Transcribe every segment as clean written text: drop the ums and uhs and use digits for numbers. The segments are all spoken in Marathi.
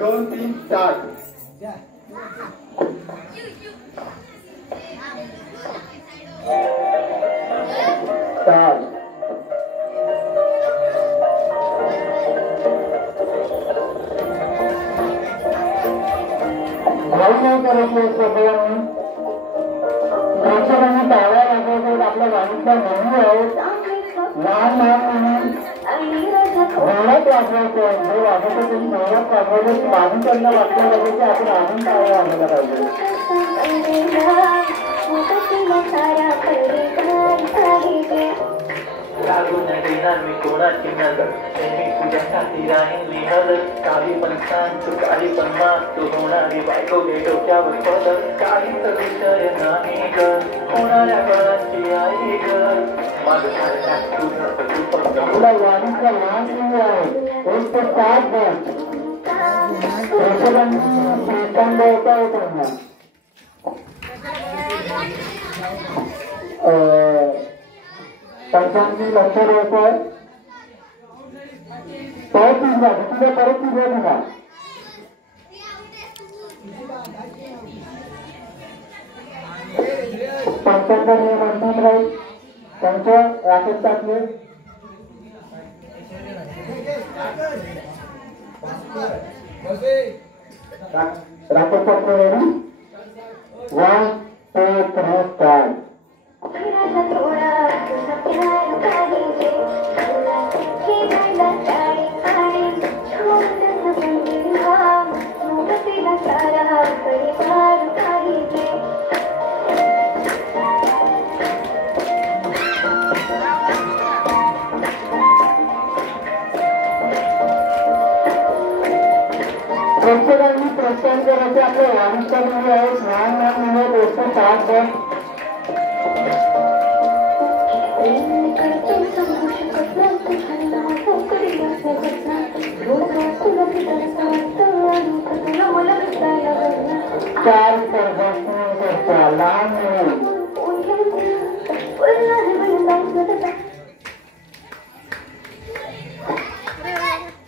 2 3 स्टार्ट स्टार्ट भाऊ करायचे सगळ्यांनी दर्शकांनी टाळ्या वाजवतात आपल्या गाडीतल्या मुली आहेत लहान लहान मुली जोरात वाजवायचं जे वाजवतं तुम्ही जोरात वाजवलं बाजूकडनं वाटलं पाहिजे की आपण अजून टाळ्या वाजवल्या पाहिजे लागून देणार मी कोणाची नजर मी तुझ्यासाठी राहीन मी हजर काही पण सांगतो काही पण मागतो होणारी बायको घे डोक्यावर पदर काहीच विषय नाही ग होणाऱ्या बाळाची आई ग माझं तुझं तू फक्त आपल्या वाणीचा लहान मुली आहे 1 ते 7 वर्ष दर्शकांनी प्रोत्साहन द्यायचं आहे त्यांना पंचांनी लक्ष द्यायचं आहे परत तिसरा तुला परत तिसरा दिला पंचांचा नियम अंतिम राहील त्यांच्या राकेश टाकले राकेश टाकले रेडी 1 2 3 स्टार्ट प्रेक्षकांनी प्रोत्साहन करायचे आपल्या वाणीच्या मुली आहेत लहान लहान मुलं 1 ते 7 वर्ष चार लहान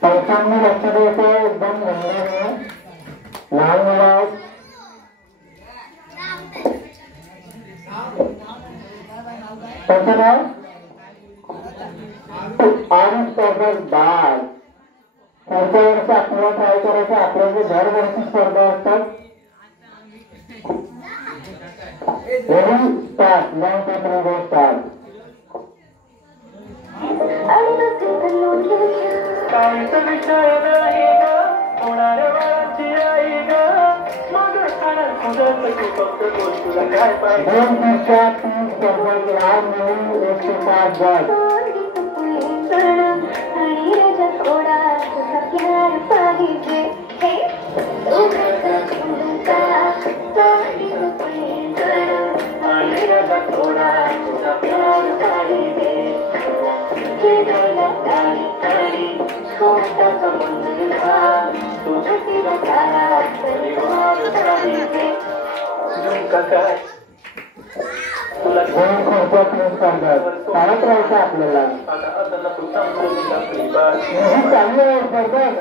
पैशांनी लक्ष द्यायचं एकदम लहान मुलं त्याचं नाव आणि स्पर्धक बाळ पुढच्या वर्षी आपल्याला ट्राय करायचं आपल्या जे दरवर्षी स्पर्धा असतात रेडी स्टार्ट 1 2 3 गो स्टार्ट काहीच विषय नाही ग होणाऱ्या बाळाची आई ग माझं खाणं तुझं तू फक्त बोल तुला काय पाहिजे 2 3 4 3 स्पर्धक लहान मुली 1 ते 7 वर्ष तुला चालत राहायचं आपल्याला चालू आहे स्पर्धक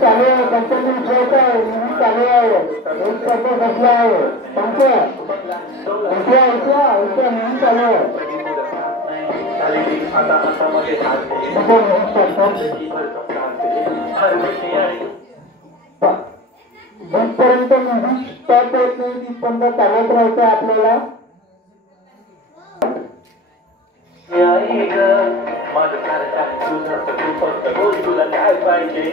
चालू आहे पंचायत ठेवत आहे चालू आहे एक स्पर्धक बसला आहे म्हणून चालू आहे जिथपर्यंत स्टॉप होत नाही तिथपर्यंत चालत राहायचं आपल्याला माझं तुझं तू फक्त बोल तुला काय पाहिजे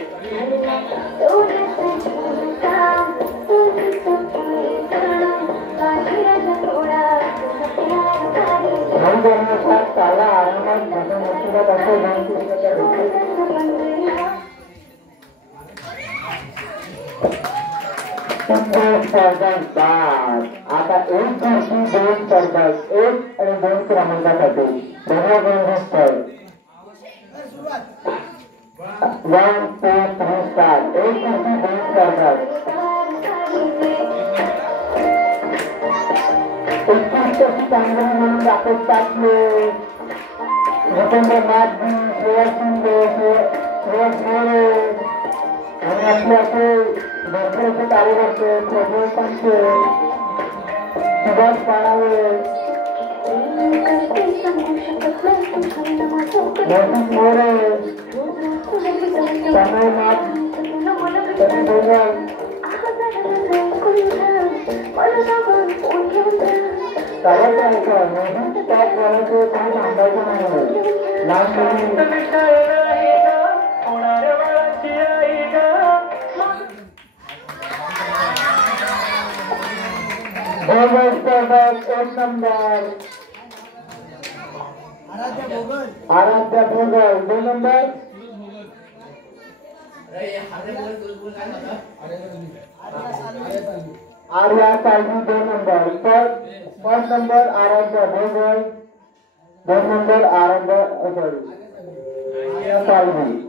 चाला आरामात आता 1 दिवशी 2 स्पर्धक 1 आणि 2 क्रमांकासाठी स्पर्ध 1 2 3 स्टार्ट 1 दिवशी 2 स्पर्धक 21 चांगले म्हणून राकेश टाकले जितेंद्र नाथ श्रेयस शिंदे श्रेयस मोरे आणि आपले असे भरपूर असे कार्यकर्ते प्रज्वल पानसे, सुभाष पाळावे, मोहन मोरे, कमलनाथ भोगल, त्यात बोलायचं काही सांगायचं नाही. लहान एक number Aaradhya Bhogal 2 number Arya Salvi 2 number first number Aaradhya Bhogal 2 number Aaradhya Salvi